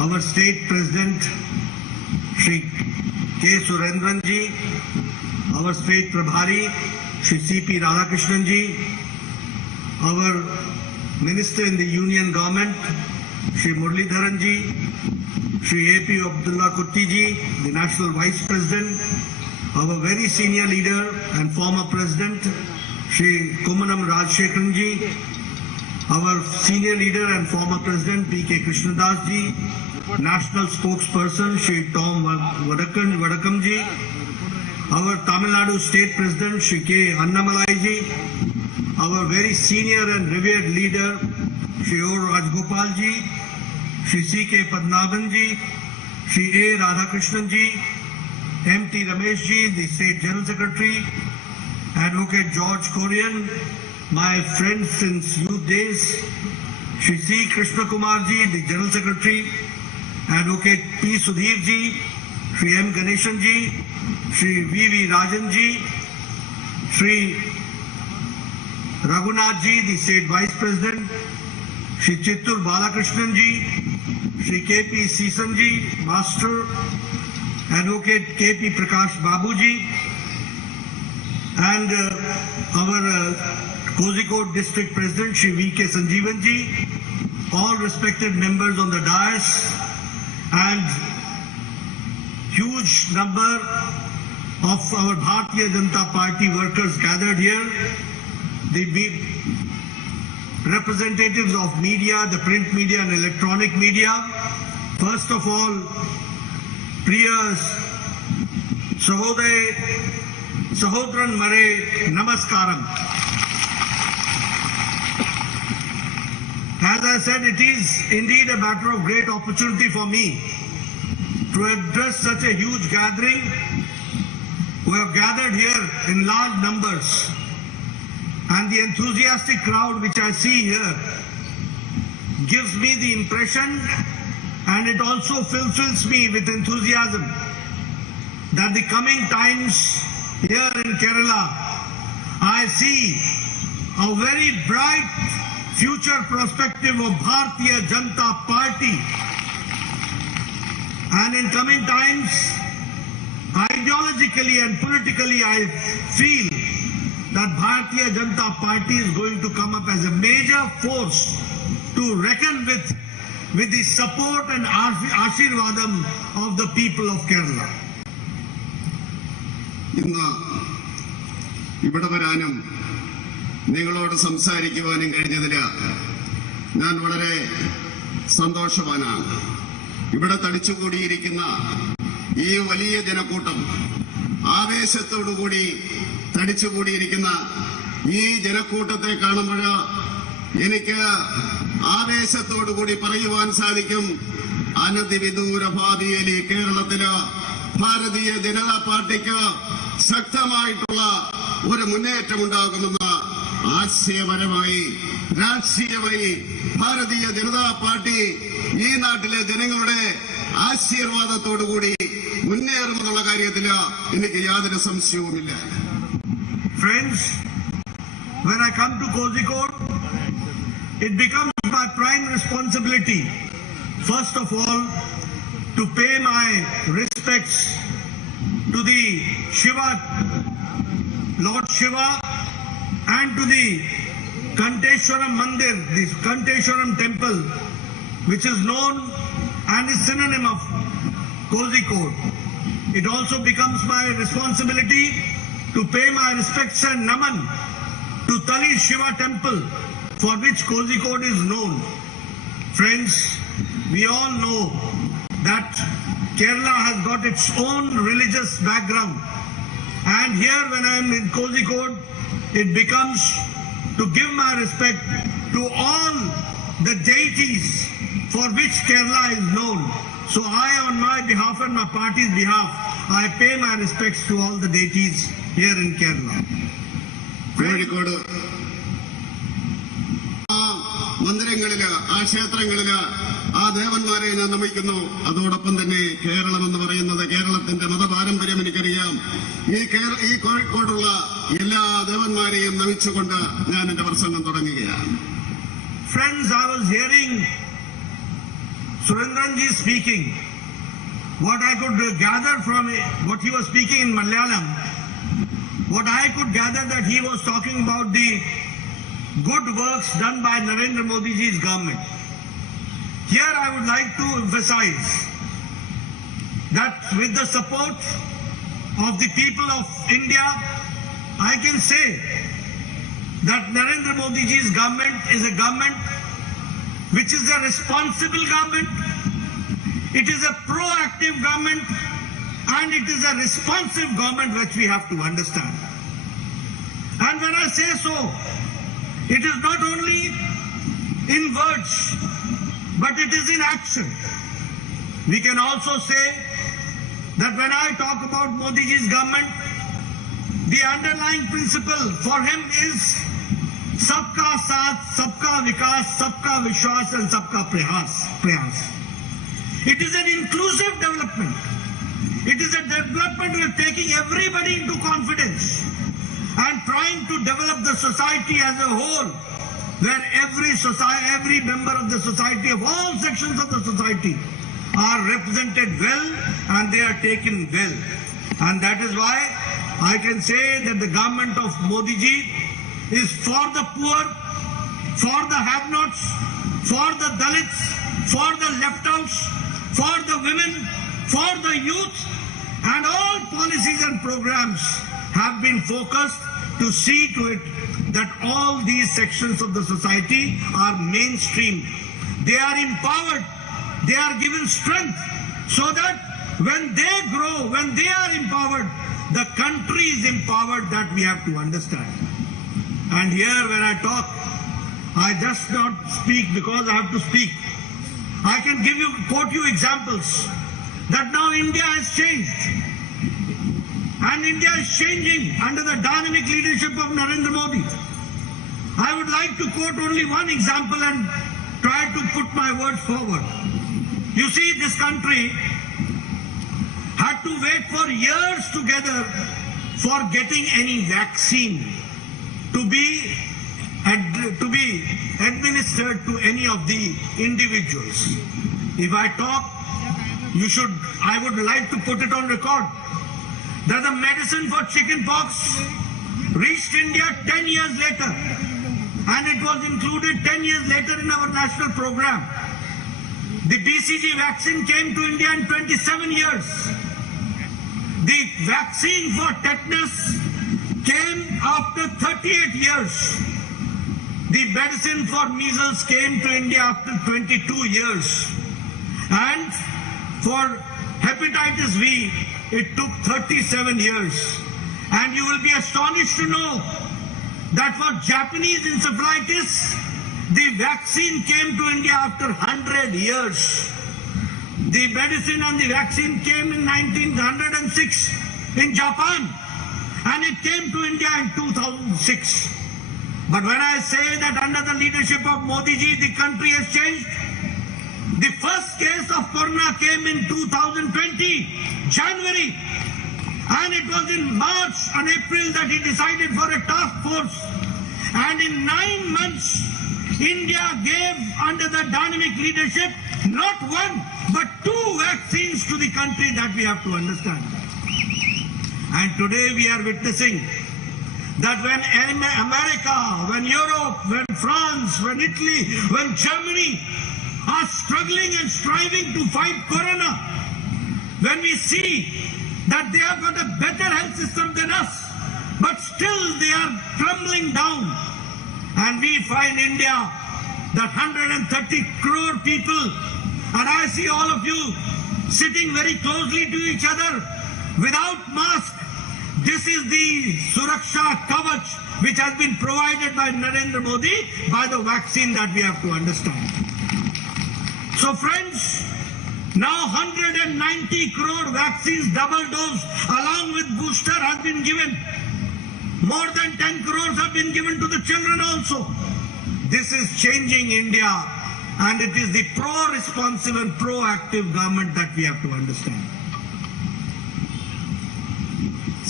our State President, Shri K. Surendran ji, our State Prabhari, Shri C.P. Radhakrishnan ji, our Minister in the Union Government, Shri Muralidharan ji, Shri A.P. Abdullah Kutti ji, the National Vice President, our very senior leader and former President, Shri Kumanam Rajshekharan ji, our senior leader and former President, P.K. Krishnadas ji, National Spokesperson, Shri Tom Vadakam ji, our Tamil Nadu State President, Shri K. Annamalai ji, our very senior and revered leader, Shri O. Rajgopal ji, Shri C.K. Padmanabhan ji, Shri A. Radhakrishnan ji, M.T. Ramesh ji, the State General Secretary, Advocate George Korean, my friend since youth days, Shri C. Krishna Kumar ji, the General Secretary, Advocate P. Sudhir ji, Shri M. Ganeshan ji, Shri V.V. Rajan ji, Shri Raghunath ji, the State Vice President, Shri Chittur Balakrishnan ji, Shri K.P. Seesan ji, Master, Advocate K.P. Prakash Babu ji, and our Kozhikode District President, Shri V.K. Sanjeevan ji, all respected members on the dais, and huge number of our Bharatiya Janata Party workers gathered here, the representatives of media, the print media and electronic media. First of all, Priya Sahodran Mare Namaskaram. As I said, it is indeed a matter of great opportunity for me to address such a huge gathering who have gathered here in large numbers, and the enthusiastic crowd which I see here gives me the impression, and it also fulfills me with enthusiasm, that the coming times here in Kerala, I see a very bright future perspective of Bharatiya Janata Party. And in coming times, ideologically and politically, I feel that Bharatiya Janata Party is going to come up as a major force to reckon with the support and Ashirvadam of the people of Kerala. ഇവിടെ വരാനും നിങ്ങളോട് സംസാരിക്കുവാനും കഴിഞ്ഞതിൽ ഞാൻ വളരെ സന്തോഷവാനാണ്. ഇവിടെ തടിച്ചുകൂടിയിരിക്കുന്ന ഈ വലിയ ജനക്കൂട്ടം, ആവേശത്തോടുകൂടി തടിച്ചുകൂടിയിരിക്കുന്ന ഈ ജനക്കൂട്ടത്തെ കാണുമ്പോൾ എനിക്ക് ആവേശത്തോടുകൂടി പറയുവാൻ സാധിക്കും, അനധിവിദൂര ഭാവിയിൽ കേരളത്തില് ഭാരതീയ ജനതാ പാർട്ടിക്ക് ശക്തമായിട്ടുള്ള ഒരു മുന്നേറ്റമുണ്ടാകുമെന്ന് ആശയപരമായി രാഷ്ട്രീയമായി ഭാരതീയ ജനതാ പാർട്ടി ഈ നാട്ടിലെ ജനങ്ങളുടെ ആശീർവാദത്തോടുകൂടി മുന്നേറുമെന്നുള്ള കാര്യത്തിൽ എനിക്ക് യാതൊരു സംശയവുമില്ല. Friends, when I come to Kozhikode, it becomes my prime responsibility, first of all, to pay my respects to the Lord Shiva, and to the Kanteshwaram Mandir, the Kanteshwaram temple, which is known and is synonym of Kozhikode. It also becomes my responsibility to pay my respects and naman to Tali Shiva temple, for which Kozhikode is known. Friends, we all know that Kerala has got its own religious background, and here when I am in Kozhikode, it becomes to give my respect to all the deities for which Kerala is known. So I, on my behalf and my party's behalf, I pay my respects to all the deities here in Kerala. Kozhikode മന്ദിരങ്ങളില്, ആ ക്ഷേത്രങ്ങളില് ആ ദേവന്മാരെ ഞാൻ നമിക്കുന്നു. അതോടൊപ്പം തന്നെ കേരളം എന്ന് പറയുന്നത്, കേരളത്തിന്റെ മതപാരമ്പര്യം എനിക്കറിയാം. ഈ കോഴിക്കോടുള്ള എല്ലാ ദേവന്മാരെയും നമിച്ചുകൊണ്ട് ഞാൻ എന്റെ പ്രസംഗം തുടങ്ങുകയാണ്. Friends, I was hearing Surendranji speaking, what I could gather from what he was speaking in Malayalam, what I could gather that he was talking about the good works done by Narendra Modi ji's government. Here I would like to emphasize that with the support of the people of India, I can say that Narendra Modi ji's government is a government which is a responsible government, it is a proactive government, and it is a responsive government which we have to understand. And when I say so, it is not only in words, but it is in action. We can also say that when I talk about Modi ji's government, the underlying principle for him is Sabka Saath, Sabka Vikas, Sabka Vishwas and Sabka Prayas. It is an inclusive development. It is a development of taking everybody into confidence and trying to develop the society as a whole, where every member of the society, of all sections of the society, are represented well and they are taken well. And that is why I can say that the government of Modi ji is for the poor, for the have-nots, for the Dalits, for the left-outs, for the women, for the youth, and all policies and programs have been focused to see to it that all these sections of the society are mainstreamed. They are empowered, they are given strength, so that when they grow, when they are empowered, the country is empowered. That we have to understand. And here when I talk, I just not speak because I have to speak. I can quote you examples that now India has changed. And India is changing under the dynamic leadership of Narendra Modi. I would like to quote only one example and try to put my words forward. You see, this country had to wait for years together for getting any vaccine to be administered to any of the individuals. If I talk, I would like to put it on record that the medicine for chicken pox reached India 10 years later, and it was included 10 years later in our national program. The BCG vaccine came to India in 27 years. The vaccine for tetanus came after 38 years. The medicine for measles came to India after 22 years. And for hepatitis V, it took 37 years. And you will be astonished to know that for Japanese encephalitis, the vaccine came to India after 100 years. The medicine and the vaccine came in 1906 in Japan, and it came to India in 2006. But when I say that under the leadership of Modi ji, the country has changed, the first case of corona came in 2020, January, and it was in March and April that he decided for a task force. And in 9 months, India gave, under the dynamic leadership, not one, but 2 vaccines to the country. That we have to understand. And today we are witnessing that when America, when Europe, when France, when Italy, when Germany are struggling and striving to fight corona, when we see that they have got a better health system than us, but still they are crumbling down, and we find India, that 130 crore people, and I see all of you sitting very closely to each other without mask. This is the Suraksha Kavach which has been provided by Narendra Modi by the vaccine, that we have to understand. So friends, now 190 crore vaccines, double dose along with booster has been given. More than 10 crores have been given to the children also. This is changing India, and it is the pro-responsive and proactive government that we have to understand.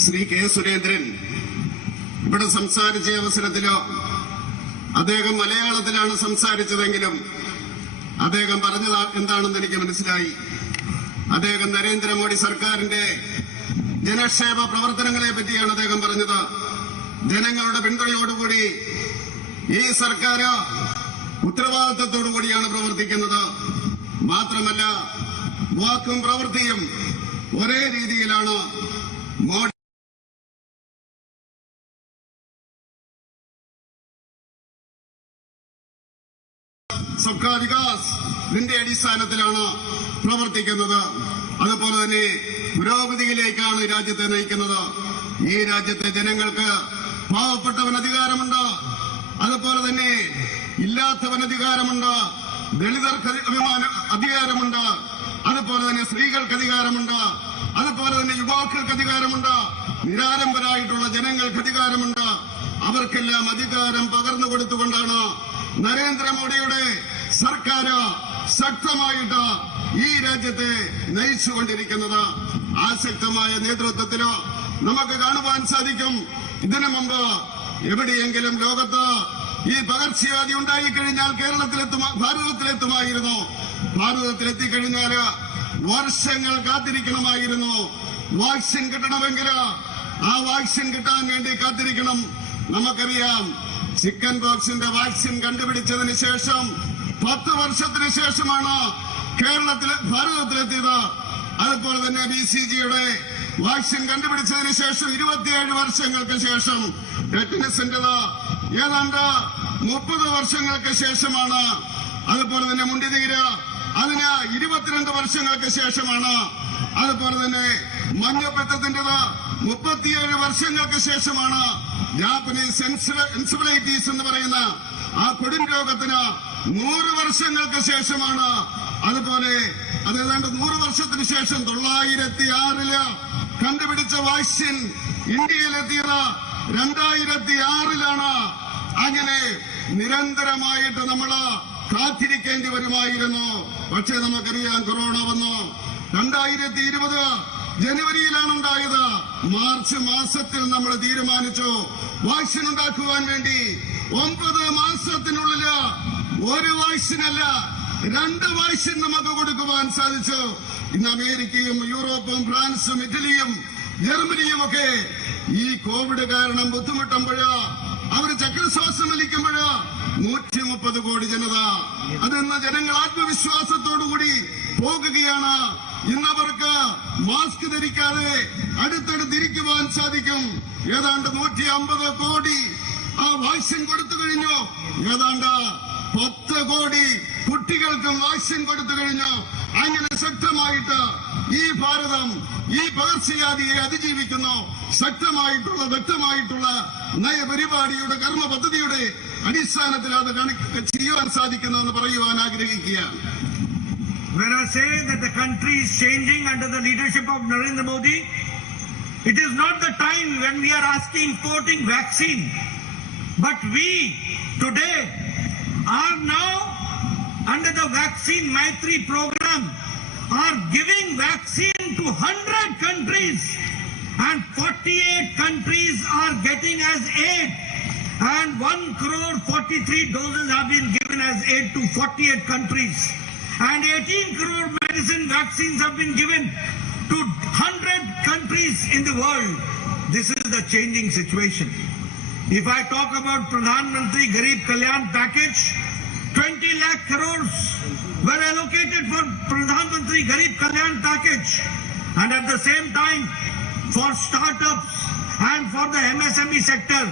Sri K. Surendran, ഇവിടെ സംസാരിച്ച അവസരത്തിലോ അദ്ദേഹം മലയാളത്തിലാണ് സംസാരിച്ചതെങ്കിലും അദ്ദേഹം പറഞ്ഞത് എന്താണെന്ന് എനിക്ക് മനസ്സിലായി. അദ്ദേഹം നരേന്ദ്രമോദി സർക്കാരിന്റെ ജനക്ഷേമ പ്രവർത്തനങ്ങളെ പറ്റിയാണ് അദ്ദേഹം പറഞ്ഞത്. ജനങ്ങളുടെ പിന്തുണയോടുകൂടി ഈ സർക്കാർ ഉത്തരവാദിത്തത്തോടുകൂടിയാണ് പ്രവർത്തിക്കുന്നത്. മാത്രമല്ല, വാക്കും പ്രവൃത്തിയും ഒരേ രീതിയിലാണ്. മോഡി സബ്കാ വികാസ് ഇതിന്റെ അടിസ്ഥാനത്തിലാണ് പ്രവർത്തിക്കുന്നത്. അതുപോലെ തന്നെ പുരോഗതിയിലേക്കാണ് രാജ്യത്തെ നയിക്കുന്നത്. ഈ രാജ്യത്തെ ജനങ്ങൾക്ക് പാവപ്പെട്ടവൻ അധികാരമുണ്ട്, അതുപോലെ തന്നെ ഇല്ലാത്തവൻ അധികാരമുണ്ട്, ദളിതർക്ക് അധികാരമുണ്ട്, അതുപോലെ തന്നെ സ്ത്രീകൾക്ക് അധികാരമുണ്ട്, അതുപോലെ തന്നെ യുവാക്കൾക്ക് അധികാരമുണ്ട്, നിരാലംബരായിട്ടുള്ള ജനങ്ങൾക്ക് അധികാരമുണ്ട്. അവർക്കെല്ലാം അധികാരം പകർന്നു കൊടുത്തുകൊണ്ടാണ് നരേന്ദ്രമോദിയുടെ സർക്കാർ ശക്തമായിട്ട് ഈ രാജ്യത്തെ നയിച്ചുകൊണ്ടിരിക്കുന്നത്. ആ ശക്തമായ നേതൃത്വത്തിലോ നമുക്ക് കാണുവാൻ സാധിക്കും. ഇതിനു മുമ്പ് എവിടെയെങ്കിലും ലോകത്ത് ഈ പകർച്ചവ്യാധി ഉണ്ടായിക്കഴിഞ്ഞാൽ ഭാരതത്തിലെത്തുമായിരുന്നു. ഭാരതത്തിലെത്തിക്കഴിഞ്ഞാൽ വർഷങ്ങൾ കാത്തിരിക്കണമായിരുന്നു. വാക്സിൻ കിട്ടണമെങ്കിൽ ആ വാക്സിൻ കിട്ടാൻ വേണ്ടി കാത്തിരിക്കണം. നമുക്കറിയാം, ചിക്കൻ പോക്സിന്റെ വാക്സിൻ കണ്ടുപിടിച്ചതിന് ശേഷം 10 വർഷത്തിന് ശേഷമാണ് ഭാരതത്തിലെത്തിയത്. അതുപോലെ തന്നെ BCGയുടെ വാക്സിൻ കണ്ടുപിടിച്ചതിന് ശേഷം 27 വർഷങ്ങൾക്ക് ശേഷം, ടെറ്റനസിന്റേത് ഏതാണ്ട് 30 വർഷങ്ങൾക്ക് ശേഷമാണ്. അതുപോലെ തന്നെ മുണ്ടിനീര് അതിന് 22 വർഷങ്ങൾക്ക് ശേഷമാണ്. അതുപോലെ തന്നെ മഞ്ഞപ്പിത്തത്തിന്റേത് 37 വർഷങ്ങൾക്ക് ശേഷമാണ്. ജാപ്പനീസ് എൻസെഫലൈറ്റിസ് എന്ന് പറയുന്ന ആ കൊടും രോഗത്തിന് 100 വർഷങ്ങൾക്ക് ശേഷമാണ്. അതുപോലെ അത് ഏതാണ്ട് 100 വർഷത്തിന് ശേഷം 906 കണ്ടുപിടിച്ച വാക്സിൻ ഇന്ത്യയിലെത്തിയത് 2006 അങ്ങനെ നിരന്തരമായിട്ട് നമ്മൾ കാത്തിരിക്കേണ്ടി വരുമായിരുന്നു. പക്ഷേ നമുക്കറിയാം, കൊറോണ വന്നു. 2020 ജനുവരിയിലാണ് ഉണ്ടായത്. മാർച്ച് മാസത്തിൽ നമ്മൾ തീരുമാനിച്ചു വാക്സിൻ ഉണ്ടാക്കുവാൻ വേണ്ടി. 9 മാസത്തിനുള്ളിൽ ഒരു വാക്സിനല്ല 2 വാക്സിൻ നമുക്ക് കൊടുക്കുവാൻ സാധിച്ചു. ഇന്ന് അമേരിക്കയും യൂറോപ്പും ഫ്രാൻസും ഇറ്റലിയും ജർമ്മനിയും ഒക്കെ ഈ കോവിഡ് കാരണം ബുദ്ധിമുട്ടുമ്പോൾ, അവർ ചക്രശ്വാസം വലിക്കുമ്പോൾ 130 കോടി ജനത അതെന്ന് ജനങ്ങൾ ആത്മവിശ്വാസത്തോടുകൂടി പോകുകയാണ്. ഇന്നവർക്ക് മാസ്ക് ധരിക്കാതെ അടുത്തടുത്തിരിക്കുവാൻ സാധിക്കും. ഏതാണ്ട് 150 കോടി ആ വാക്സിൻ കൊടുത്തു കഴിഞ്ഞു. ഏതാണ്ട് 10 കോടി കുട്ടികൾക്കും വാക്സിൻ കൊടുത്തു കഴിഞ്ഞു. അങ്ങനെ ശക്തമായിട്ട് ഈ ഭാരതം ഈ പകർച്ചവ്യാധിയെ അതിജീവിക്കുന്നു. ശക്തമായിട്ടുള്ള വ്യക്തമായിട്ടുള്ള നയപരിപാടിയുടെ കർമ്മ പദ്ധതിയുടെ അടിസ്ഥാനത്തിൽ അത് ചെയ്യുവാൻ സാധിക്കുന്നുവെന്ന് പറയുവാൻ ആഗ്രഹിക്കുകയാണ്. When I say that the country is changing under the leadership of Narendra Modi, it is not the time when we are asking importing vaccine, but we today are now under the Vaccine Maitri program are giving vaccine to 100 countries and 48 countries are getting as aid, and 1,43 doses have been given as aid to 48 countries. And 18 crore medicine vaccines have been given to 100 countries in the world. This is the changing situation. If I talk about Pradhan Mantri Garib Kalyan package, 20 lakh crores were allocated for Pradhan Mantri Garib Kalyan package. And at the same time, for startups and for the MSME sector,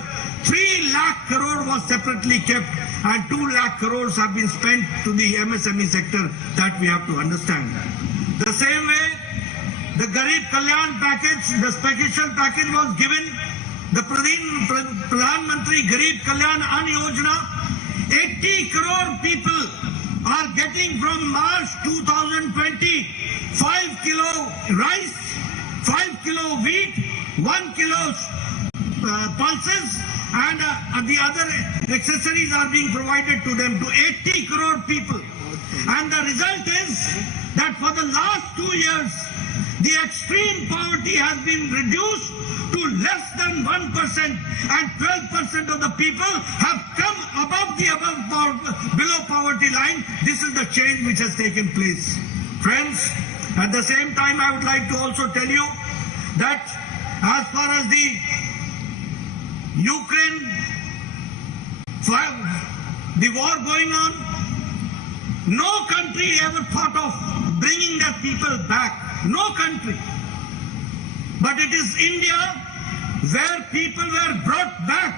3 lakh crore was separately kept. And 2 lakh crores have been spent to the MSME sector. That we have to understand. The same way, the Garib Kalyan package, the special package was given. The Pradhan Mantri Garib Kalyan Ann Yojana, 80 crore people are getting from March 2020 5 kilo rice, 5 kilo wheat, 1 kilo pulses, and the other accessories are being provided to them, to 80 crore people. And the result is that for the last 2 years, The extreme poverty has been reduced to less than 1%, and 12% of the people have come below poverty line. This is the change which has taken place. Friends, at the same time, I would like to also tell you that as far as the Ukraine, the war going on, no country ever thought of bringing their people back. No country. But it is India where people were brought back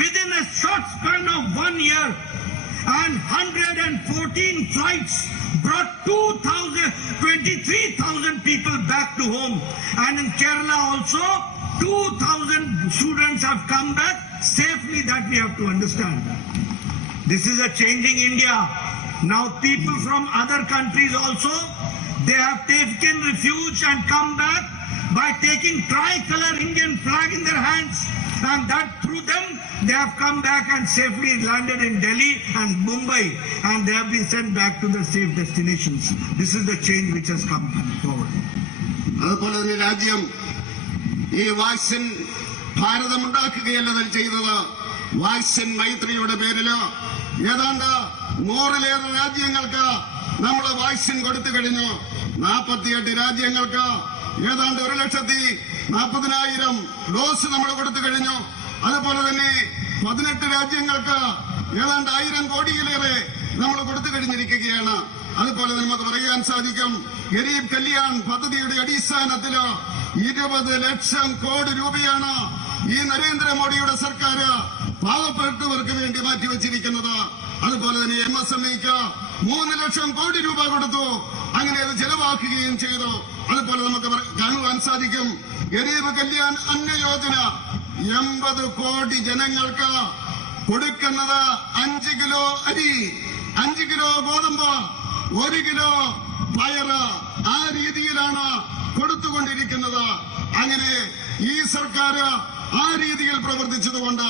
within a short span of 1 year, and 114 flights brought 23,000 people back to home. And in Kerala also, 2,000 students have come back safely. That we have to understand. This is a changing India. Now people from other countries also, they have taken refuge and come back by taking tricolor Indian flag in their hands, and that through them they have come back and safely landed in Delhi and Mumbai, and they have been sent back to their safe destinations. This is the change which has come forward. അതുപോലെ തന്നെ രാജ്യം ഈ വാക്സിൻ ഭാരതമുണ്ടാക്കുകയല്ല ചെയ്തത്. വാക്സിൻ മൈത്രിയുടെ പേരില് ഏതാണ്ട് 100-ലേറെ രാജ്യങ്ങൾക്ക് നമ്മൾ വാക്സിൻ കൊടുത്തു കഴിഞ്ഞു. 48 രാജ്യങ്ങൾക്ക് ഏതാണ്ട് 1,40,000 ഡോസ് നമ്മൾ കൊടുത്തു കഴിഞ്ഞു. അതുപോലെ തന്നെ 18 രാജ്യങ്ങൾക്ക് ഏതാണ്ട് 1000 കോടിയിലേറെ നമ്മൾ കൊടുത്തു കഴിഞ്ഞിരിക്കുകയാണ്. അതുപോലെ നമുക്ക് പറയാൻ സാധിക്കും, ഗരീബ് കല്യാൺ പദ്ധതിയുടെ അടിസ്ഥാനത്തിൽ 20 ലക്ഷം കോടി രൂപയാണ് ഈ നരേന്ദ്രമോദിയുടെ സർക്കാർ പാവപ്പെട്ടവർക്ക് വേണ്ടി മാറ്റിവെച്ചിരിക്കുന്നത്. അതുപോലെ തന്നെ MSMEക്ക് 3 ലക്ഷം കോടി രൂപ കൊടുത്തു. അങ്ങനെ അത് ചെലവാക്കുകയും ചെയ്തു. അതുപോലെ നമുക്ക് കാണുവാൻ സാധിക്കും, ഗരീബ് കല്യാൺ അന്ന യോജന 80 കോടി ജനങ്ങൾക്ക് കൊടുക്കുന്നത് 5 കിലോ അരി, 5 കിലോ ഗോതമ്പ്, 1 കിലോ പയറ്, ആ രീതിയിലാണ് കൊടുത്തുകൊണ്ടിരിക്കുന്നത്. അങ്ങനെ ഈ സർക്കാർ ആ രീതിയിൽ പ്രവർത്തിച്ചതുകൊണ്ട്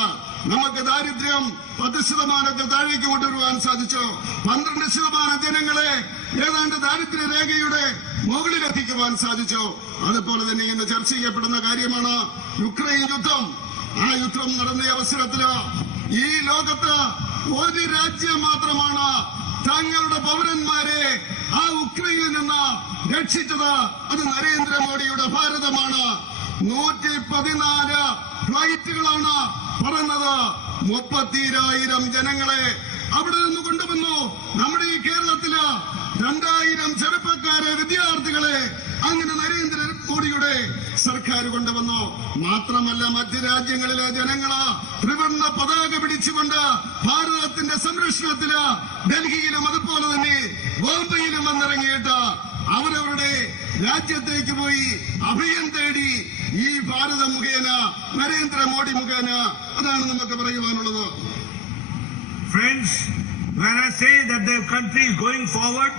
നമുക്ക് ദാരിദ്ര്യം 10% താഴേക്ക് കൊണ്ടുവരുവാൻ സാധിച്ചു. 12% ജനങ്ങളെ ഏതാണ്ട് ദാരിദ്ര്യ രേഖയുടെ മുകളിലെത്തിക്കുവാൻ സാധിച്ചു. അതുപോലെ തന്നെ ഇന്ന് ചർച്ച ചെയ്യപ്പെടുന്ന കാര്യമാണ് യുക്രൈൻ യുദ്ധം. ആ യുദ്ധം നടന്ന അവസരത്തില് ഈ ലോകത്ത് ഒരു രാജ്യം മാത്രമാണ് തങ്ങളുടെ പൗരന്മാരെ ആ ഉക്രൈനിൽ നിന്ന് രക്ഷിച്ചത്. അത് നരേന്ദ്രമോദിയുടെ ഭാരതമാണ്. 114 ഫ്ലൈറ്റുകളാണ് പറന്നത്. 32,000 ജനങ്ങളെ അവിടെ നിന്ന് കൊണ്ടുവന്നു. നമ്മുടെ ഈ കേരളത്തില് 2,000 ചെറുപ്പക്കാരെ, വിദ്യാർത്ഥികളെ അങ്ങനെ നരേന്ദ്രമോദിയുടെ സർക്കാർ കൊണ്ടുവന്നു. മാത്രമല്ല മറ്റ് രാജ്യങ്ങളിലെ ജനങ്ങള് ത്രിവർണ്ണ പതാക പിടിച്ചുകൊണ്ട് ഭാരതത്തിന്റെ സംരക്ഷണത്തില് ഡൽഹിയിലും അതുപോലെ തന്നെ ബോംബെയിലും വന്നിറങ്ങിയിട്ട് അവരവരുടെ രാജ്യത്തേക്ക് പോയി അഭയം തേടി ഈ ഭാരതം മുഖേന, നരേന്ദ്രമോദി മുഖേന. അതാണ് നമുക്ക് പറയുവാനുള്ളത്. Friends, when I say that the country is going forward,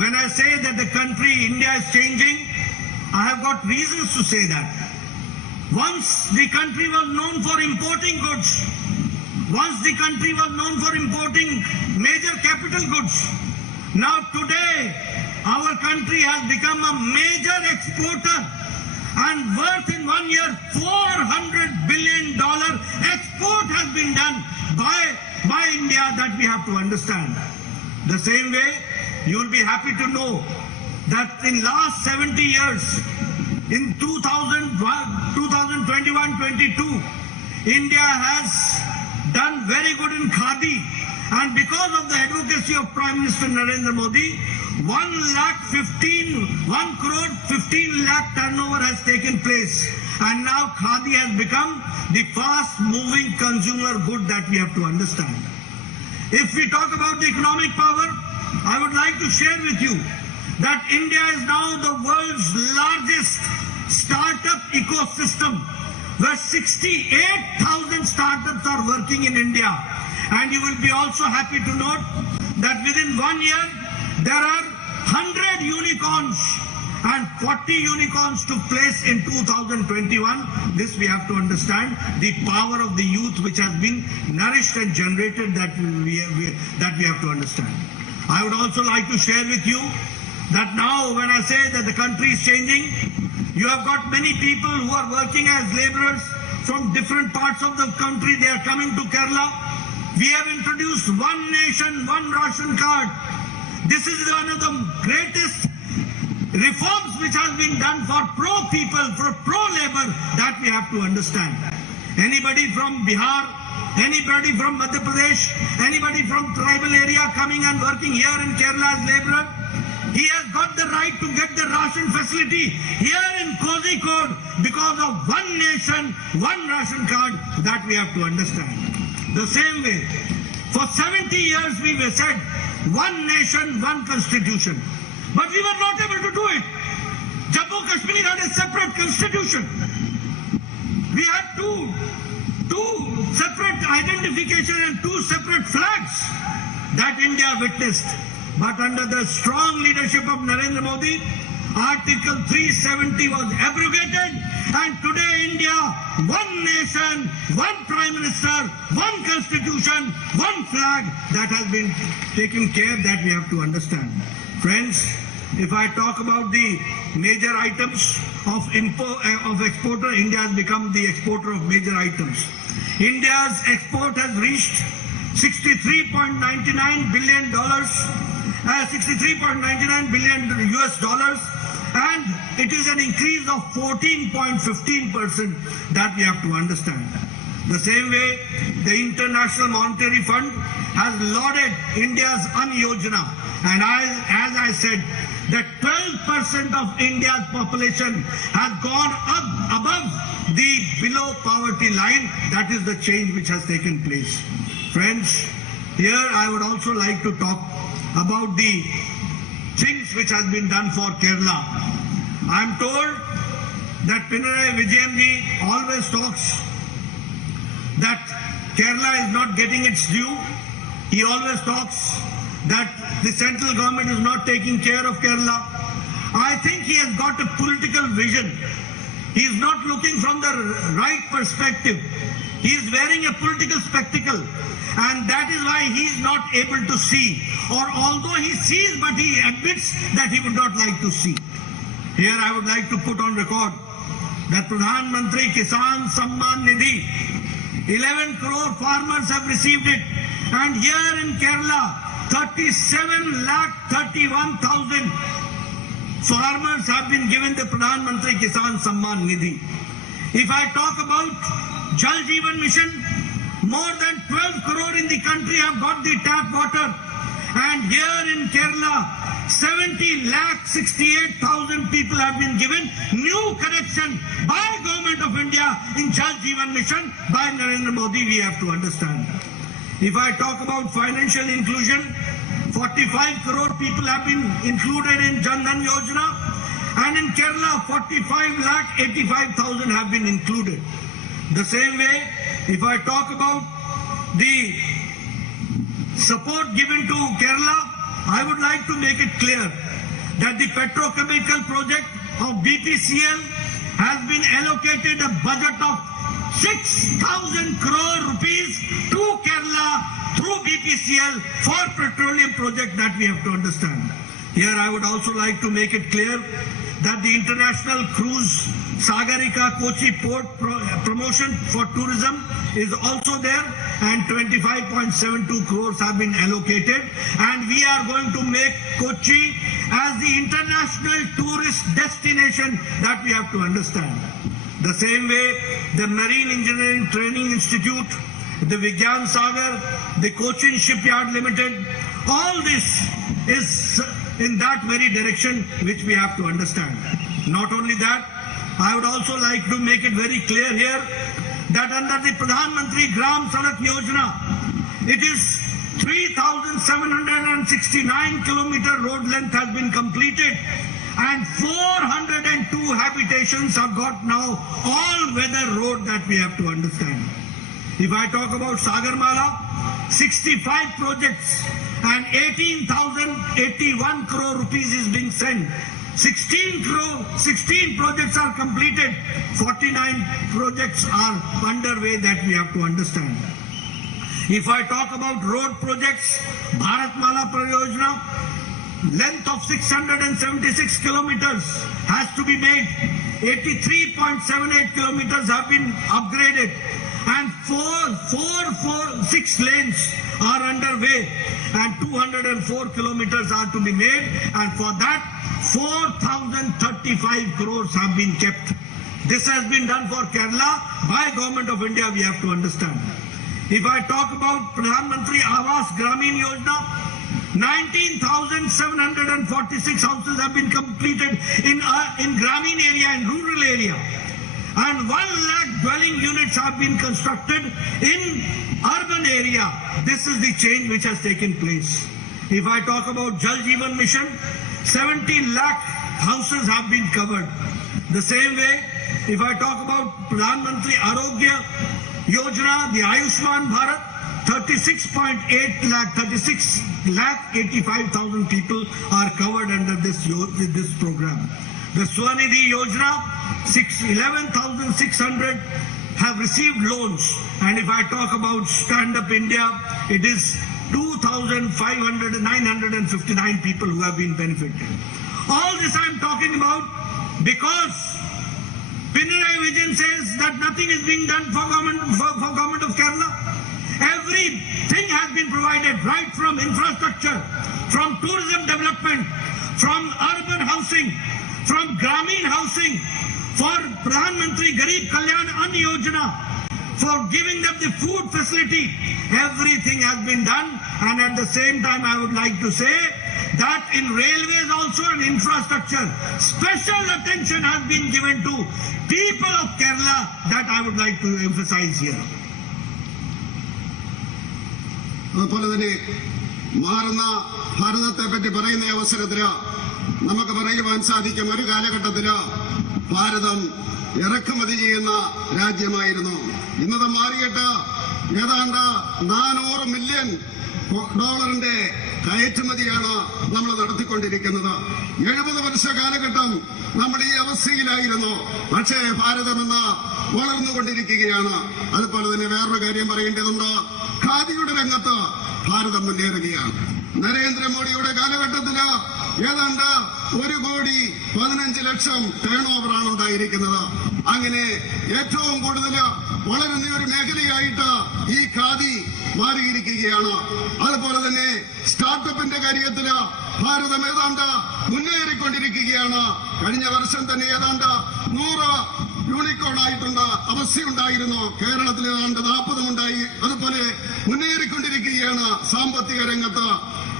when I say that the country, India, is changing, I have got reasons to say that. Once the country was known for importing goods. Once the country was known for importing major capital goods. Now today, our country has become a major exporter, and worth in 1 year $400 billion export has been done by India. That we have to understand. The same way, you will be happy to know that in last 70 years, in 2021-22, India has done very good in khadi, and because of the advocacy of Prime Minister Narendra Modi, 1 crore 15 lakh turnover has taken place, and now khadi has become the fast moving consumer good that we have to understand. If we talk about the economic power, I would like to share with you that India is now the world's largest startup ecosystem, where 68,000 startups are working in India. And you will be also happy to note that within 1 year, there are 100 unicorns, and 40 unicorns took place in 2021. This we have to understand, the power of the youth which has been nourished and generated, that we have to understand. I would also like to share with you that now when I say that the country is changing, you have got many people who are working as laborers from different parts of the country. They are coming to Kerala. We have introduced one nation, one ration card. This is one of the greatest reforms which has been done for pro people, for pro labor, that we have to understand. Anybody from Bihar, anybody from Madhya Pradesh, anybody from tribal area coming and working here in Kerala as laborer, he has got the right to get the ration facility here in Kozhikode because of one nation, one ration card, that we have to understand. The same way, for 70 years we were said, one nation, one constitution. But we were not able to do it. Jammu Kashmir had a separate constitution. We had two separate identification and two separate flags that India witnessed. But under the strong leadership of Narendra Modi, Article 370 was abrogated, and today India, one nation, one Prime Minister, one constitution, one flag, that has been taken care, that we have to understand. Friends, if I talk about the major items of exporter, India has become the exporter of major items. India's export has reached $63.99 billion, $63.99 billion US dollars, and it is an increase of 14.15%, that we have to understand. The same way, the International Monetary Fund has lauded India's Ann Yojana, and as I said, that 12% of India's population has gone up above the below poverty line. That is the change which has taken place. Friends, here I would also like to talk about the things which has been done for Kerala. I am told that Pinarayi Vijayanji always talks that Kerala is not getting its due. He always talks that the central government is not taking care of Kerala. I think he has got a political vision. He is not looking from the right perspective. He is wearing a political spectacle, and that is why he is not able to see. Or although he sees, but he admits that he would not like to see. Here I would like to put on record that Pradhan Mantri Kisan Samman Nidhi, 11 crore farmers have received it, and here in Kerala, 37,31,000 farmers have been given the Pradhan Mantri Kisan Samman Nidhi. If I talk about Jal Jeevan Mission, more than 12 crore in the country have got the tap water, and here in Kerala, 70,68,000 people have been given new connection by Government of India in Jal Jeevan Mission by Narendra Modi. We have to understand. If I talk about financial inclusion, 45 crore people have been included in Jan Dhan Yojana, and in Kerala 45,85,000 have been included. The same way, if I talk about the support given to Kerala, I would like to make it clear that the petrochemical project of BPCL has been allocated a budget of 6,000 crore rupees to Kerala through BPCL for petroleum project, that we have to understand. Here I would also like to make it clear that the international cruise Sagarika Kochi port promotion for tourism is also there, and 25.72 crores have been allocated, and we are going to make Kochi as the international tourist destination, that we have to understand. The same way, the Marine Engineering Training Institute, the Vigyan Sagar, the Cochin Shipyard Limited, all this is in that very direction which we have to understand. Not only that, I would also like to make it very clear here that under the Pradhan Mantri Gram Sadak Yojana, it is 3,769 kilometer road length has been completed, and 402 habitations have got now all-weather road, that we have to understand. If I talk about Sagarmala, 65 projects and 18,081 crore rupees is being sent. 16 projects are completed, 49 projects are underway, that we have to understand. If I talk about road projects, Bharatmala Pariyojana, length of 676 kilometers has to be made. 83.78 kilometers have been upgraded, and 6 lanes are underway, and 204 kilometers are to be made, and for that 4,035 crores have been kept. This has been done for Kerala by Government of India, we have to understand. If I talk about Pradhan Mantri Awas Gramin Yojana, 19,746 houses have been completed in Gramin area, in rural area. And 1 lakh dwelling units have been constructed in urban area. This is the change which has taken place. If I talk about Jal Jeevan Mission, 70 lakh houses have been covered. The same way, if I talk about Pradhan Mantri Arogya Yojana, the Ayushman Bharat, 36 lakh 85,000 people are covered under this program. The Swanidhi Yojana, 11,600 have received loans. And if I talk about Stand Up India, it is 2,959 people who have been benefited. All this I am talking about because Pinarayi Vijayan says that nothing is being done for government of Kerala. Everything has been provided, right from infrastructure, from tourism development, from urban housing, from Gramin housing, for Pradhan Mantri Garib Kalyan Ann Yojana, for giving them the food facility. Everything has been done, and at the same time I would like to say that in railways also and infrastructure, special attention has been given to people of Kerala. That I would like to emphasize here. അതുപോലെ തന്നെ മാറുന്ന ഭാരതത്തെ പറ്റി പറയുന്ന അവസരത്തില് നമുക്ക് പറയുവാൻ സാധിക്കും, ഒരു കാലഘട്ടത്തില് ഭാരതം ഇറക്കുമതി ചെയ്യുന്ന രാജ്യമായിരുന്നു. ഇന്നത് മാറിയിട്ട് ഏതാണ്ട് 400 മില്യൺ ഡോളറിന്റെ കയറ്റുമതിയാണ് നമ്മൾ നടത്തിക്കൊണ്ടിരിക്കുന്നത്. 70 വർഷ കാലഘട്ടം നമ്മൾ ഈ അവസ്ഥയിലായിരുന്നു. പക്ഷേ ഭാരതം ഇന്ന് വളർന്നുകൊണ്ടിരിക്കുകയാണ്. അതുപോലെ തന്നെ വേറൊരു കാര്യം പറയേണ്ടതുണ്ട്, ഖാദിയുടെ രംഗത്ത് ഭാരതം മുന്നേറുകയാണ്. നരേന്ദ്രമോദിയുടെ കാലഘട്ടത്തില് ഏതാണ്ട് 1,15,00,000 ടേൺ ഓവറാണ് ഉണ്ടായിരിക്കുന്നത്. അങ്ങനെ ഏറ്റവും കൂടുതൽ വളരുന്ന ഒരു മേഖലയായിട്ട് ഈ ഖാദി മാറിയിരിക്കുകയാണ്. അതുപോലെ തന്നെ സ്റ്റാർട്ടപ്പിന്റെ കാര്യത്തില് ഭാരതം ഏതാണ്ട് മുന്നേറിക്കൊണ്ടിരിക്കുകയാണ്. കഴിഞ്ഞ വർഷം തന്നെ ഏതാണ്ട് 100 യൂണിക്കോൺ ആയിട്ടുണ്ട് അവസ്ഥയുണ്ടായിരുന്നു. കേരളത്തിൽ ഏതാണ്ട് 40 ഉണ്ടായി. അതുപോലെ മുന്നേറിക്കൊണ്ടിരിക്കുകയാണ് സാമ്പത്തിക രംഗത്ത്.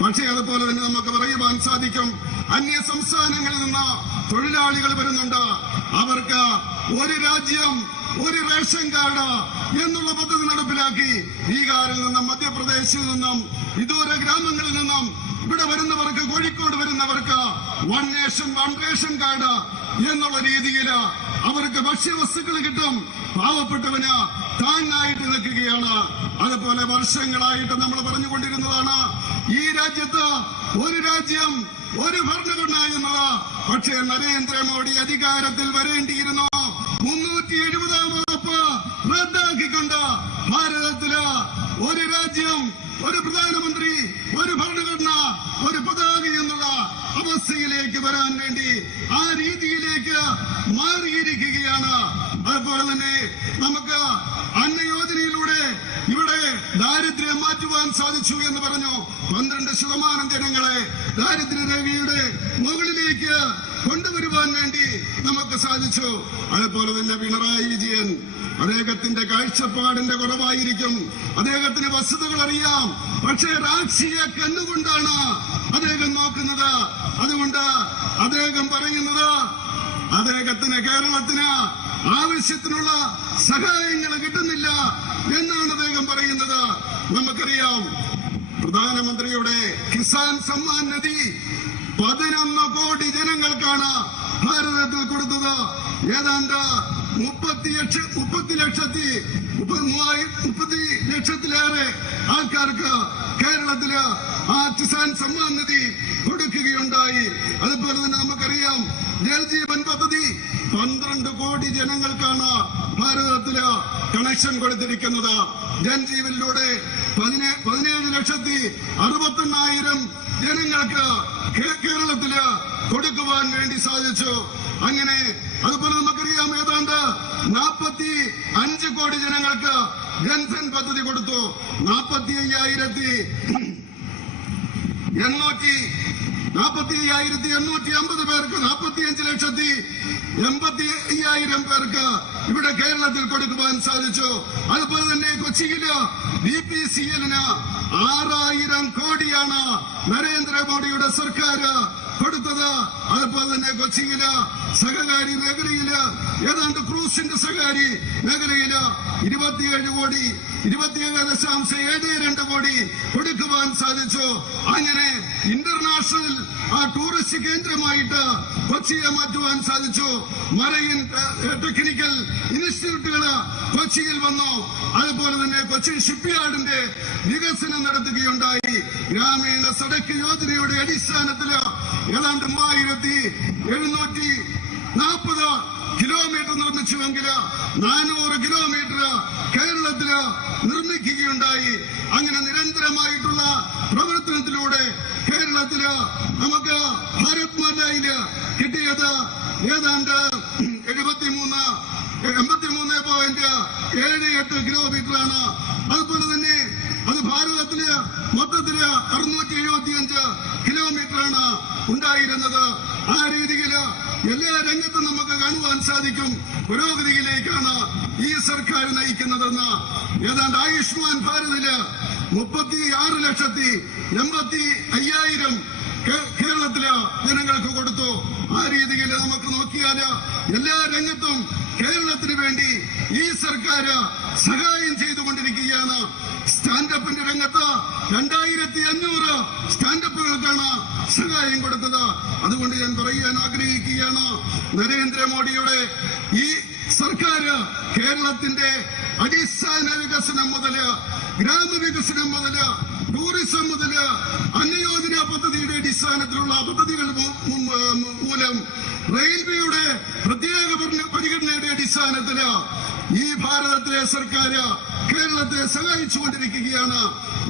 പക്ഷേ അതുപോലെ തന്നെ നമുക്ക് പറയുവാൻ സാധിക്കും, അന്യ സംസ്ഥാനങ്ങളിൽ നിന്ന് തൊഴിലാളികൾ വരുന്നുണ്ട്. അവർക്ക് ഒരു രാജ്യം ഒരു റേഷൻ കാർഡ് എന്നുള്ള പദ്ധതി നടപ്പിലാക്കി. ബീഹാറിൽ നിന്നും മധ്യപ്രദേശിൽ നിന്നും വിദൂര ഗ്രാമങ്ങളിൽ നിന്നും ഇവിടെ വരുന്നവർക്ക്, കോഴിക്കോട് വരുന്നവർക്ക് 1 നേഷൻ 1 റേഷൻ കാർഡ് എന്നുള്ള രീതിയിൽ അവർക്ക് ഭക്ഷ്യവസ്തുക്കൾ കിട്ടും. പാവപ്പെട്ടവന് താങ്ങായിട്ട് നിൽക്കുകയാണ്. അതുപോലെ വർഷങ്ങളായിട്ട് നമ്മൾ പറഞ്ഞുകൊണ്ടിരുന്നതാണ് ഈ രാജ്യത്ത് ഒരു രാജ്യം ഒരു ഭരണഘടന എന്നത്. പക്ഷേ നരേന്ദ്രമോദി അധികാരത്തിൽ വരേണ്ടിയിരുന്നു 370-ാം വകുപ്പ് റദ്ദാക്കിക്കൊണ്ട് ഭാരതത്തില് ഒരു രാജ്യം, ഒരു പ്രധാനമന്ത്രി, ഒരു ഭരണഘടന, ഒരു പതാക എന്നുള്ള അവസ്ഥയിലേക്ക് വരാൻ വേണ്ടി ആ രീതിയിലേക്ക് മാറിയിരിക്കുകയാണ്. അതുപോലെ തന്നെ നമുക്ക് അന്നയോജനയിലൂടെ ഇവിടെ ദാരിദ്ര്യം മാറ്റുവാൻ സാധിച്ചു എന്ന് പറഞ്ഞു. 12% ജനങ്ങളെ ദാരിദ്ര്യരേഖയുടെ മുകളിലേക്ക് കൊണ്ടുവരുവാൻ വേണ്ടി നമുക്ക് സാധിച്ചു. അതുപോലെ തന്നെ പിണറായി വിജയൻ, അദ്ദേഹത്തിന്റെ കാഴ്ചപ്പാടിന്റെ കുറവായിരിക്കും, അദ്ദേഹത്തിന് വസ്തുതകൾ അറിയാം, പക്ഷേ രാഷ്ട്രീയ കണ്ണുകൊണ്ടാണ് അദ്ദേഹം നോക്കുന്നത്. അതുകൊണ്ട് അദ്ദേഹം പറയുന്നത് അദ്ദേഹത്തിന് കേരളത്തിന് ആവശ്യത്തിനുള്ള സഹായങ്ങൾ കിട്ടുന്നില്ല എന്നാണ് അദ്ദേഹം പറയുന്നത്. നമുക്കറിയാം, പ്രധാനമന്ത്രിയുടെ കിസാൻ സമ്മാൻ നിധി 11 കോടി ജനങ്ങൾക്കാണ് ഭാരതത്തിൽ കൊടുത്തത്. ഏതാണ്ട് 30 ലക്ഷത്തിലേറെ ആൾക്കാർക്ക് കേരളത്തില് ആ കിസാൻ സമ്മാൻ നിധി കൊടുക്കുകയുണ്ടായി. അതുപോലെ തന്നെ നമുക്കറിയാം, ജൽജീവൻ പദ്ധതി 12 കോടി ജനങ്ങൾക്കാണ് ഭാരതത്തില് കണക്ഷൻ കൊടുത്തിരിക്കുന്നത്. ജൻജീവനിലൂടെ 17,61,000 ജനങ്ങൾക്ക് കേരളത്തില് കൊടുക്കുവാൻ വേണ്ടി സാധിച്ചു. അങ്ങനെ അതുപോലെ നമുക്കറിയാം ഏതാണ്ട് 45 കോടി ജനങ്ങൾക്ക് ജൻധൻ പദ്ധതി കൊടുത്തു. 45,850 പേർക്ക് 45,85,000 പേർക്ക് ഇവിടെ കേരളത്തിൽ കൊടുക്കുവാൻ സാധിച്ചു. അതുപോലെ തന്നെ കൊച്ചിയില് BPCL-ന് 6,000 കോടിയാണ് നരേന്ദ്രമോദിയുടെ സർക്കാർ കൊടുത്തത്. അതുപോലെ തന്നെ കൊച്ചിയില് സഹകാരി മേഖലയില് ഏതാണ്ട് ക്രൂസിന്റെ സഹകാരി മേഖലയില് 27,72 കോടി കൊടുക്കുവാൻ സാധിച്ചു. അങ്ങനെ ഇന്റർനാഷണൽ ടൂറിസ്റ്റ് കേന്ദ്രമായിട്ട് കൊച്ചിയെ മാറ്റുവാൻ സാധിച്ചു. മറൈൻ ടെക്നിക്കൽ ഇൻസ്റ്റിറ്റ്യൂട്ടുകള് കൊച്ചിയിൽ വന്നു. അതുപോലെ തന്നെ കൊച്ചി ഷിപ്പ്യാർഡിന്റെ വികസനം നടത്തുകയുണ്ടായി. ഗ്രാമീണ സടക്ക് യോജനയുടെ അടിസ്ഥാനത്തില് ഏതാണ്ട് 3,740 കിലോമീറ്റർ നിർമ്മിച്ചുവെങ്കിൽ 400 കിലോമീറ്റർ കേരളത്തില് നിർമ്മിക്കുകയുണ്ടായി. അങ്ങനെ നിരന്തരമായിട്ടുള്ള പ്രവർത്തനത്തിലൂടെ കേരളത്തില് നമുക്ക് ഭാരത് മാതയില് കിട്ടിയത് ഏതാണ്ട് 83.78 കിലോമീറ്ററാണ്. അതുപോലെ തന്നെ അത് ഭാരതത്തില് മൊത്തത്തില് 675 കിലോമീറ്ററാണ് ഉണ്ടായിരുന്നത്. ആ രീതിയില് എല്ലാ രംഗത്തും നമുക്ക് കാണുവാൻ സാധിക്കും പുരോഗതിയിലേക്കാണ് ഈ സർക്കാർ നയിക്കുന്നതെന്ന്. ഏതാണ്ട് ആയുഷ്മാൻ ഭാരതില് 36,85,000 കേരളത്തില് ജനങ്ങൾക്ക് കൊടുത്തു. ആ രീതിയിൽ നമുക്ക് നോക്കിയാല് എല്ലാ രംഗത്തും കേരളത്തിന് വേണ്ടി ഈ സർക്കാർ സഹായം ചെയ്തുകൊണ്ടിരിക്കുകയാണ്. സ്റ്റാൻഡപ്പിന്റെ രംഗത്ത് 2,500 സ്റ്റാൻഡപ്പുകൾക്കാണ് സഹായം കൊടുത്തത്. അതുകൊണ്ട് ഞാൻ പറയാൻ ആഗ്രഹിക്കുകയാണ്, നരേന്ദ്രമോദിയുടെ ഈ സർക്കാർ കേരളത്തിന്റെ അടിസ്ഥാന വികസനം മുതല് ഗ്രാമവികസനം മുതല് ടൂറിസം മുതല് അന്യോജന പദ്ധതിയുടെ അടിസ്ഥാനത്തിലുള്ള പദ്ധതികൾ മൂലം റെയിൽവേയുടെ പ്രത്യേക പരിഗണനയുടെ അടിസ്ഥാനത്തില് ഈ ഭാരതത്തിലെ സർക്കാർ കേരളത്തെ സഹായിച്ചുകൊണ്ടിരിക്കുകയാണ്.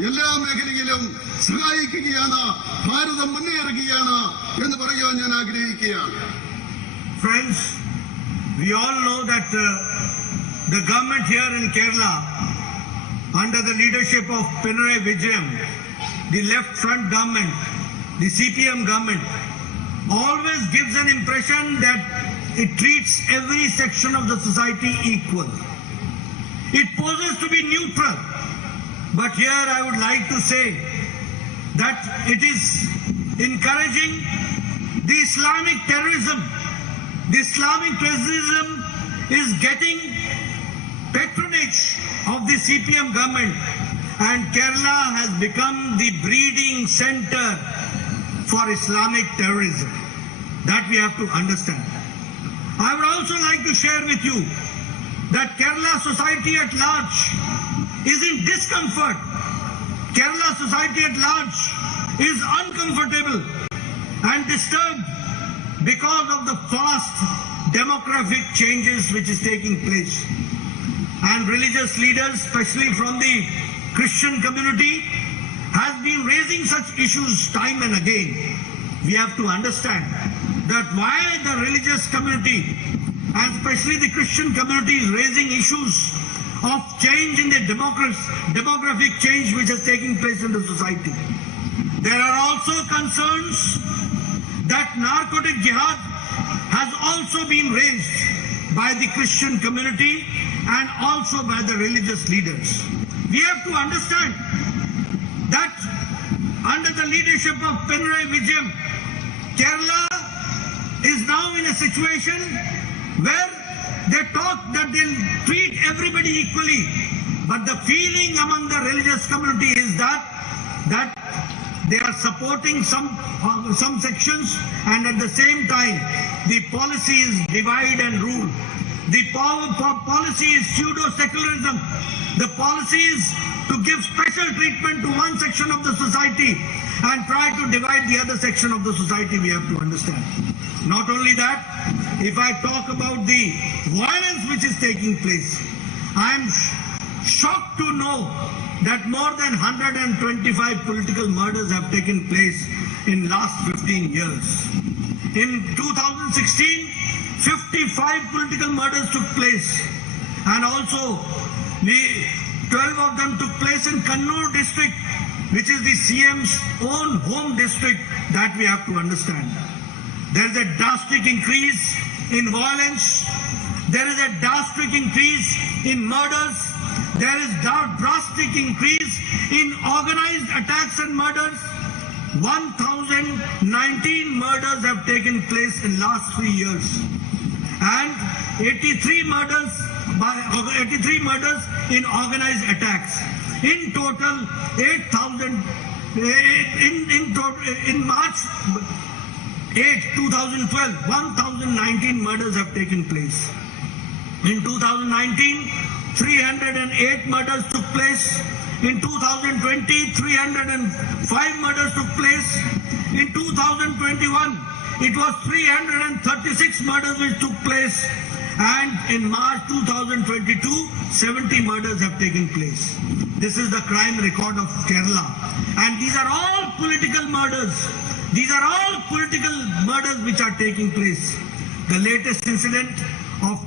എല്ലാ മേഖലയിലും സഹായിക്കുകയാണ്. ഭാരതം മുന്നേറുകയാണ് എന്ന് പറയാൻ ഞാൻ ആഗ്രഹിക്കുകയാണ്. Friends, we all know that the government here in Kerala, under the leadership of Pinarayi Vijayan, the left front government, the CPM government, always gives an impression that it treats every section of the society equal. It poses to be neutral. But here I would like to say that it is encouraging the Islamic terrorism. The Islamic terrorism is getting patronage of the CPM government, and Kerala has become the breeding center for Islamic terrorism. That we have to understand. I would also like to share with you that Kerala society at large is in discomfort. Kerala society at large is uncomfortable and disturbed because of the fast demographic changes which is taking place. And religious leaders, especially from the Christian community, has been raising such issues time and again. We have to understand that why the religious community and especially the Christian community is raising issues of change in the demographic change which is taking place in the society. There are also concerns that narcotic jihad has also been raised by the Christian community and also by the religious leaders. We have to understand that under the leadership of Pinarayi Vijayan, Kerala is now in a situation where they talk that they'll treat everybody equally, but the feeling among the religious community is that they are supporting some sections, and at the same time the policy is divide and rule. The policy is pseudo-secularism. The policy is to give special treatment to one section of the society and try to divide the other section of the society. We have to understand. Not only that, if I talk about the violence which is taking place, I am shocked to know that more than 125 political murders have taken place in last 15 years. In 2016, 55 political murders took place, and also 12 of them took place in Kannur district, which is the CM's own home district, that we have to understand. There is a drastic increase in violence. There is a drastic increase in murders. There is drastic increase in organized attacks and murders. 1,019 murders have taken place in last 3 years, and 83 murders in organized attacks. In total, 8,000 in March 8, 2012, 1,019 murders have taken place. In 2019, 308 murders took place. In 2020, 305 murders took place. In 2021, it was 336 murders which took place. And in March 2022, 70 murders have taken place. This is the crime record of Kerala. And these are all political murders. These are all political murders which are taking place. The latest incident of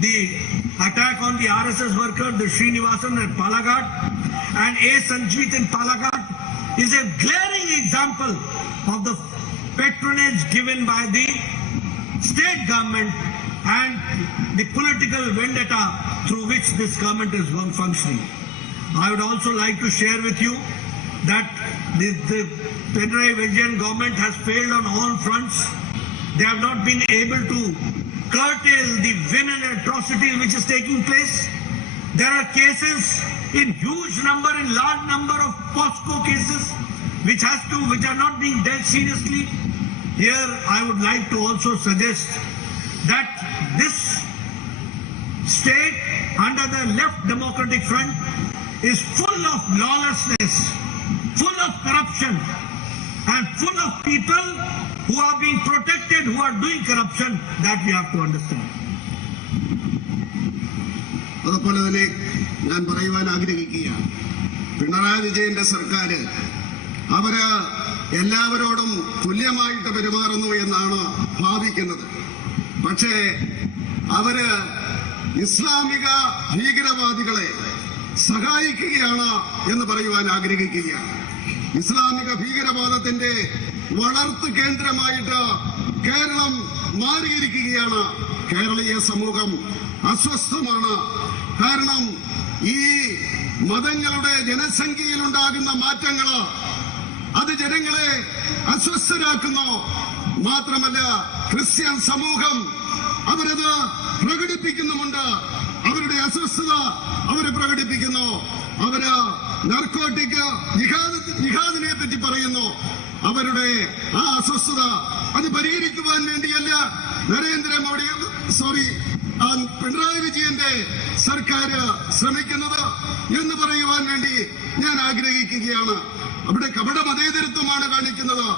the attack on the RSS worker, the Srinivasan at Palaghat, and A. Sanjeet in Palaghat, is a glaring example of the patronage given by the state government and the political vendetta through which this government is functioning. I would also like to share with you that the Pinarayi Vijayan government has failed on all fronts. They have not been able to curtail the vin and atrocity which is taking place. There are cases in huge number, in large number of POSCO cases which are not being dealt seriously. Here I would like to also suggest that this state under the Left Democratic Front is full of lawlessness, full of corruption, and full of people who are being protected, who are doing corruption. That we have to understand. അതുപോലെ തന്നെ ഞാൻ പറയുവാൻ ആഗ്രഹിക്കുകയാണ്, പിണറായി വിജയന്റെ സർക്കാർ അവര് എല്ലാവരോടും തുല്യമായിട്ട് പെരുമാറുന്നു എന്നാണ് ഭാവിക്കുന്നത്. പക്ഷേ അവര് ഇസ്ലാമിക ഭീകരവാദികളെ സഹായിക്കുകയാണ് എന്ന് പറയുവാൻ ആഗ്രഹിക്കുകയാണ്. ഇസ്ലാമിക ഭീകരവാദത്തിന്റെ വളർത്തു കേന്ദ്രമായിട്ട് കേരളം മാറിയിരിക്കുകയാണ്. കേരളീയ സമൂഹം അസ്വസ്ഥമാണ്. കാരണം ഈ മതങ്ങളുടെ ജനസംഖ്യയിലുണ്ടാകുന്ന മാറ്റങ്ങൾ അത് ജനങ്ങളെ അസ്വസ്ഥരാക്കുന്നു. മാത്രമല്ല ക്രിസ്ത്യൻ സമൂഹം അവരത് പ്രകടിപ്പിക്കുന്നുമുണ്ട്. അവരുടെ അസ്വസ്ഥത അവര് പ്രകടിപ്പിക്കുന്നു. അവര് നർക്കോട്ടിക് ജിഹാദിനെ പറ്റി പറയുന്നു. അവരുടെ ആ അസ്വസ്ഥത അത് പരിഹരിക്കുവാൻ വേണ്ടിയല്ല പിണറായി വിജയന്റെ സർക്കാർ ശ്രമിക്കുന്നത് എന്ന് പറയുവാൻ വേണ്ടി ഞാൻ ആഗ്രഹിക്കുകയാണ്. അവിടെ കപട മതേതരത്വമാണ് കാണിക്കുന്നത്.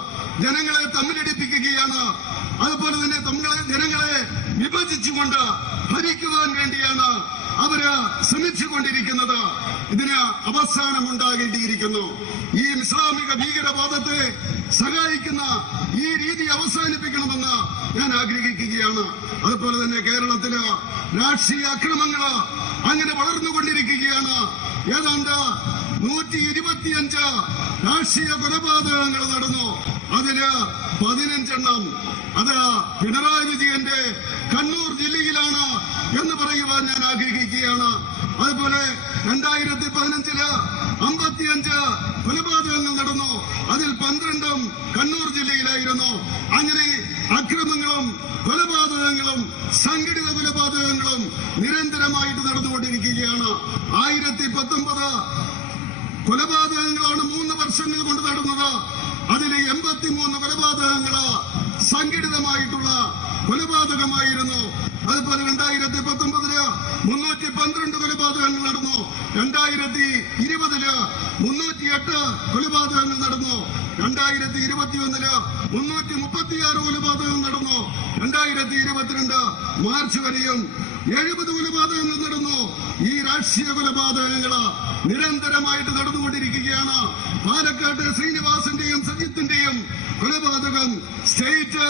ജനങ്ങളെ തമ്മിലടിപ്പിക്കുകയാണ്. അതുപോലെ തന്നെ ജനങ്ങളെ വിഭജിച്ചുകൊണ്ട് ഭരിക്കുവാൻ വേണ്ടിയാണ് അവര് ശ്രമിച്ചുകൊണ്ടിരിക്കുന്നത്. ഇതിന് അവസാനമുണ്ടാകേണ്ടിയിരിക്കുന്നു. ഈ ഇസ്ലാമിക ഭീകരവാദത്തെ സഹായിക്കുന്ന ഈ രീതി അവസാനിപ്പിക്കണമെന്ന് ഞാൻ ആഗ്രഹിക്കുകയാണ്. അതുപോലെ തന്നെ കേരളത്തില് രാഷ്ട്രീയ അക്രമങ്ങള് അങ്ങനെ വളർന്നുകൊണ്ടിരിക്കുകയാണ്. ഏതാണ്ട് 125 രാഷ്ട്രീയ കൊലപാതകങ്ങൾ നടന്നു. അതില് 15 അത് പിണറായി വിജയന്റെ കണ്ണൂർ ജില്ലയിലാണ് എന്ന് പറയുവാൻ ഞാൻ ആഗ്രഹിക്കുകയാണ്. അതുപോലെ 2015 55 കൊലപാതകങ്ങൾ നടന്നു. അതിൽ 12 കണ്ണൂർ ജില്ലയിലായിരുന്നു. അങ്ങനെ അക്രമങ്ങളും കൊലപാതകങ്ങളും സംഘടിത കൊലപാതകങ്ങളും നിരന്തരമായിട്ട് നടന്നുകൊണ്ടിരിക്കുകയാണ്. 1019 കൊലപാതകങ്ങളാണ് 3 വർഷങ്ങൾ കൊണ്ട് നടന്നത്. അതിൽ 83 കൊലപാതകങ്ങള് സംഘടിതമായിട്ടുള്ള കൊലപാതകമായിരുന്നു. അതുപോലെ 2019 312 കൊലപാതകങ്ങൾ നടന്നു. 2020 308 കൊലപാതകങ്ങൾ നടന്നു. 2021 336 കൊലപാതകങ്ങൾ നടന്നു. 2022 മാർച്ച് വരെയും 70 കൊലപാതകങ്ങൾ നടന്നു. ഈ രാഷ്ട്രീയ കൊലപാതകങ്ങള് നിരന്തരമായിട്ട് നടന്നുകൊണ്ടിരിക്കുകയാണ്. പാലക്കാട്ട് ശ്രീനിവാസന്റെയും സജിത്തിന്റെയും കൊലപാതകം സ്റ്റേറ്റ്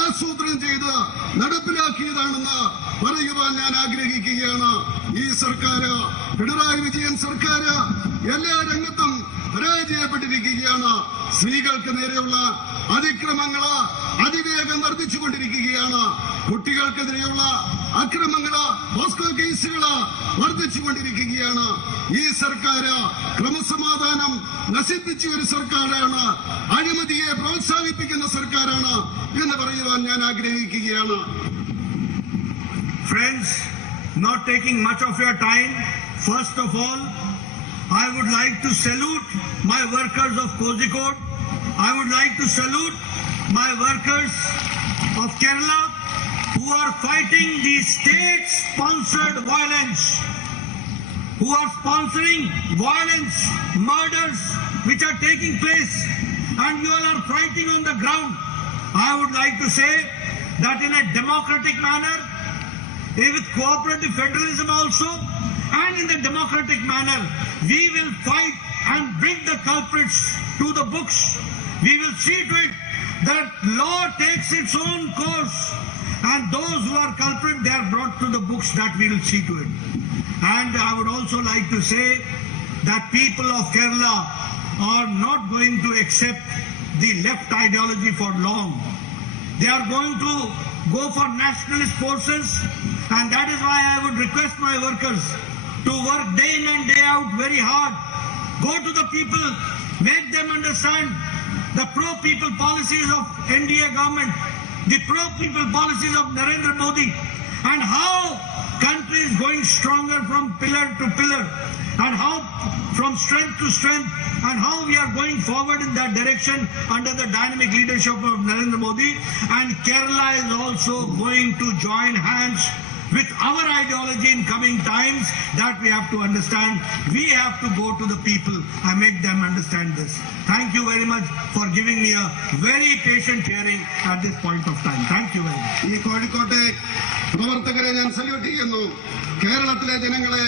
ആസൂത്രണം ചെയ്ത് നടപ്പിലാക്കിയതാണെന്ന് പറയുവാൻ ഞാൻ ആഗ്രഹിക്കുകയാണ്. ഈ സർക്കാർ, പിണറായി വിജയൻ സർക്കാർ എല്ലാ രംഗത്തും പരാജയപ്പെട്ടിരിക്കുകയാണ്. സ്ത്രീകൾക്ക് നേരെയുള്ള അതിക്രമങ്ങള് അതിവേഗം വർദ്ധിച്ചുകൊണ്ടിരിക്കുകയാണ്. കുട്ടികൾക്കെതിരെയുള്ള അക്രമങ്ങള്, പോസ്കോ കേസുകള് വർദ്ധിച്ചുകൊണ്ടിരിക്കുകയാണ്. ഈ സർക്കാർ ക്രമസമാധാനം നശിപ്പിച്ച ഒരു സർക്കാരാണ്, അഴിമതിയെ പ്രോത്സാഹിപ്പിക്കുന്ന സർക്കാരാണ് എന്ന് പറയുവാൻ ഞാൻ ആഗ്രഹിക്കുകയാണ്. Friends, not taking much of your time, first of all, I would like to salute my workers of Kozhikode. I would like to salute my workers of Kerala who are fighting the state-sponsored violence, who are sponsoring violence, murders which are taking place, and you all are fighting on the ground. I would like to say that in a democratic manner, with cooperative federalism also, and in the democratic manner, we will fight and bring the culprits to the books. We will see to it that law takes its own course, and those who are culprit, they are brought to the books. That we will see to it. And I would also like to say that people of Kerala are not going to accept the left ideology for long. They are going to go for nationalist forces, and that is why I would request my workers to work day in and day out very hard. Go to the people, make them understand the pro-people policies of NDA government, the pro-people policies of Narendra Modi, and how country is going stronger from pillar to pillar, and how from strength to strength, and how we are going forward in that direction under the dynamic leadership of Narendra Modi. And Kerala is also going to join hands with our ideology in coming times. That we have to understand. We have to go to the people and make them understand this. Thank you very much for giving me a very patient hearing at this point of time. Thank you very much. ഈ കോഴിക്കോട്ടെ പ്രവർത്തകരെ ഞാൻ സല്യൂട്ട് ചെയ്യുന്നു. കേരളത്തിലെ ജനങ്ങളെ